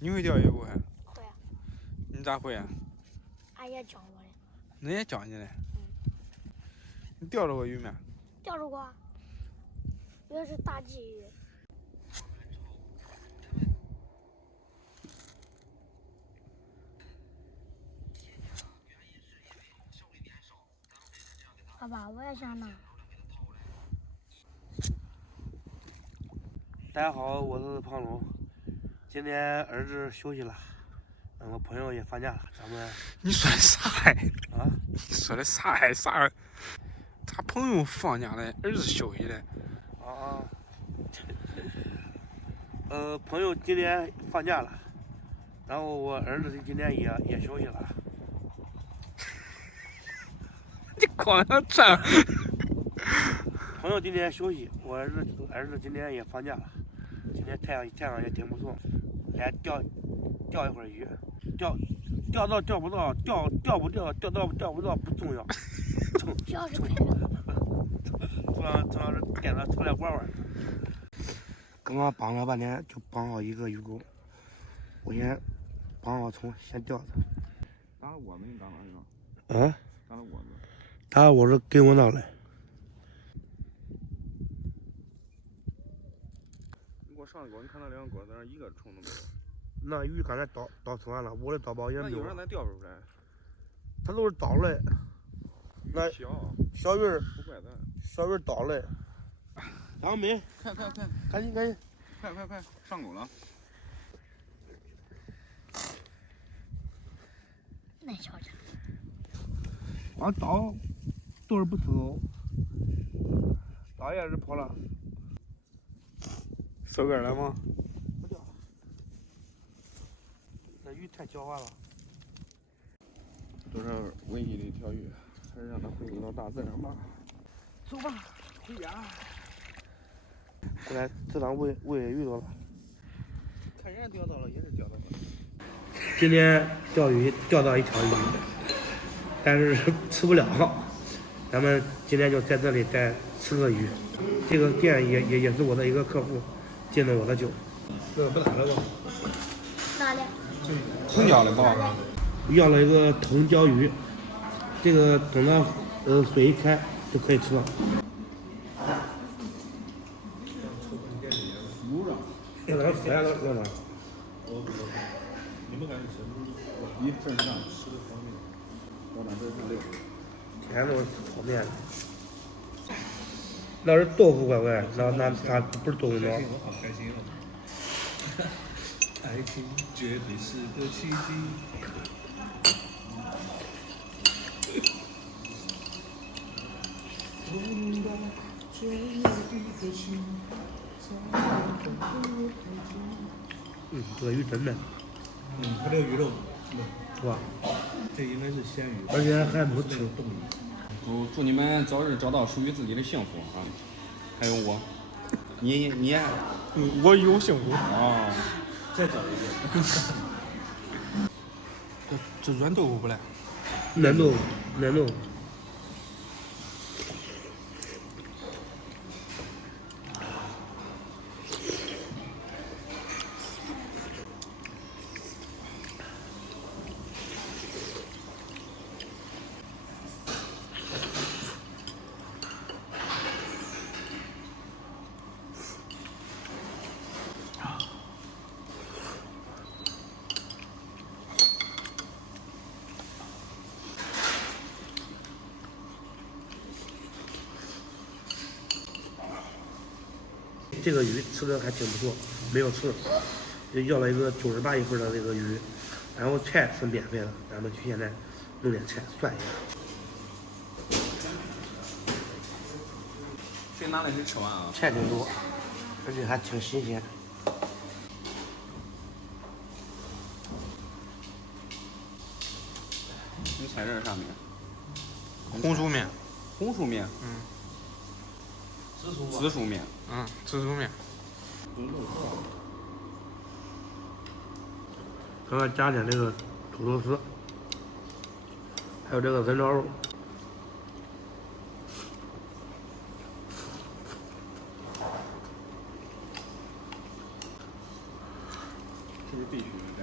你会钓鱼不会？会啊。你咋会啊？俺爷教我的。人也教你的。嗯。你钓着过鱼没？钓着过。那是大鲫鱼。爸爸，我也想拿。大家好，我是胖龙。今天儿子休息了，我朋友也放假了，咱们。你说的啥呀？啊？你说的啥呀？啥？他朋友放假了，儿子休息了。啊。朋友今天放假了，然后我儿子今天也休息了。你光想这。朋友今天休息，我儿子今天也放假了。今天太阳也挺不错，来钓一会儿鱼，钓到钓不到，钓不到不重要，重要是点了出来玩玩。刚刚绑了半天，就绑好一个鱼钩，我先绑好虫，先钓它。打了我们，打哪个？嗯？打了我们。打我是给我拿来。你给我上钩，你看那两个钩，但是一个虫都没有。那鱼刚才倒吃完了，我的刀包也没有。那有人咱钓不出来。他都是倒来。那小鱼儿不怪咱。小鱼儿倒来。张美，快，赶紧，快，上钩了。那小子。往倒都是不吃钩，倒也是跑了。收竿了吗？不掉。那鱼太狡猾了。都是唯一的一条鱼，还是让它回归到大自然吧。走吧，回家。过来，这张喂鱼多了。看人家钓到了，也是钓到了。今天钓鱼钓到一条鱼，但是吃不了。咱们今天就在这里再吃个鱼。这个店也是我的一个客户，进了我的酒。这个不打了吧？哪里？通钓的吧？要了一个铜椒鱼，这个等到水一开就可以吃了。要哪死呀？要哪？你们赶紧吃，比正上吃的方便。到哪这是溜。天都是炒面。那是豆腐乖乖，那不是豆腐脑。我好开心哦！爱情绝对是个奇迹。这个鱼真嫩。它这个鱼肉，是吧？这应该是鲜鱼，而且还没吃。祝你们早日找到属于自己的幸福啊！还有我，你我有幸福啊！再找一个。这软豆腐不赖。嫩豆腐，嫩豆腐。这个鱼吃的还挺不错，没有刺。要了一个98一份的这个鱼，然后菜是免费的，咱们去现在弄点菜涮一下。谁拿的谁吃完啊？菜挺多，而且还挺新鲜。你猜这是啥面？红薯面。红薯面。紫薯面。紫薯面。刚刚加点这个土豆丝，还有这个人造肉。这是必须的。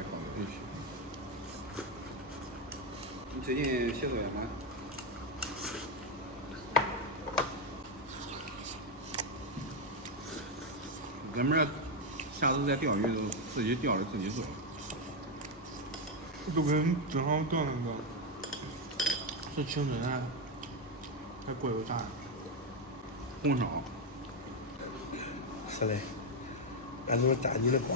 咱们这下次再钓鱼都自己钓着自己做。都跟正好钓那个是清蒸啊，还锅油炸。红烧。是嘞，俺都是打你的包。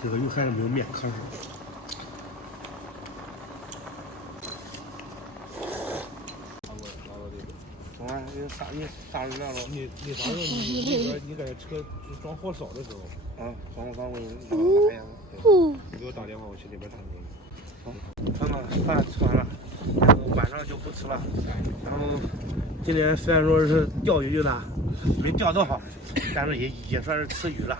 这个鱼还是没有面可吃。中啊，你啥人来了？你啥时候你在车装火烧的时候，装我给你你给我打电话，我去那边谈去。等了，饭吃完了，然后晚上就不吃了。然后今天虽然说是钓鱼去了，没钓到，但是也算是吃鱼了。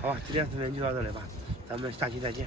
好吧，今天视频就到这里吧，咱们下期再见。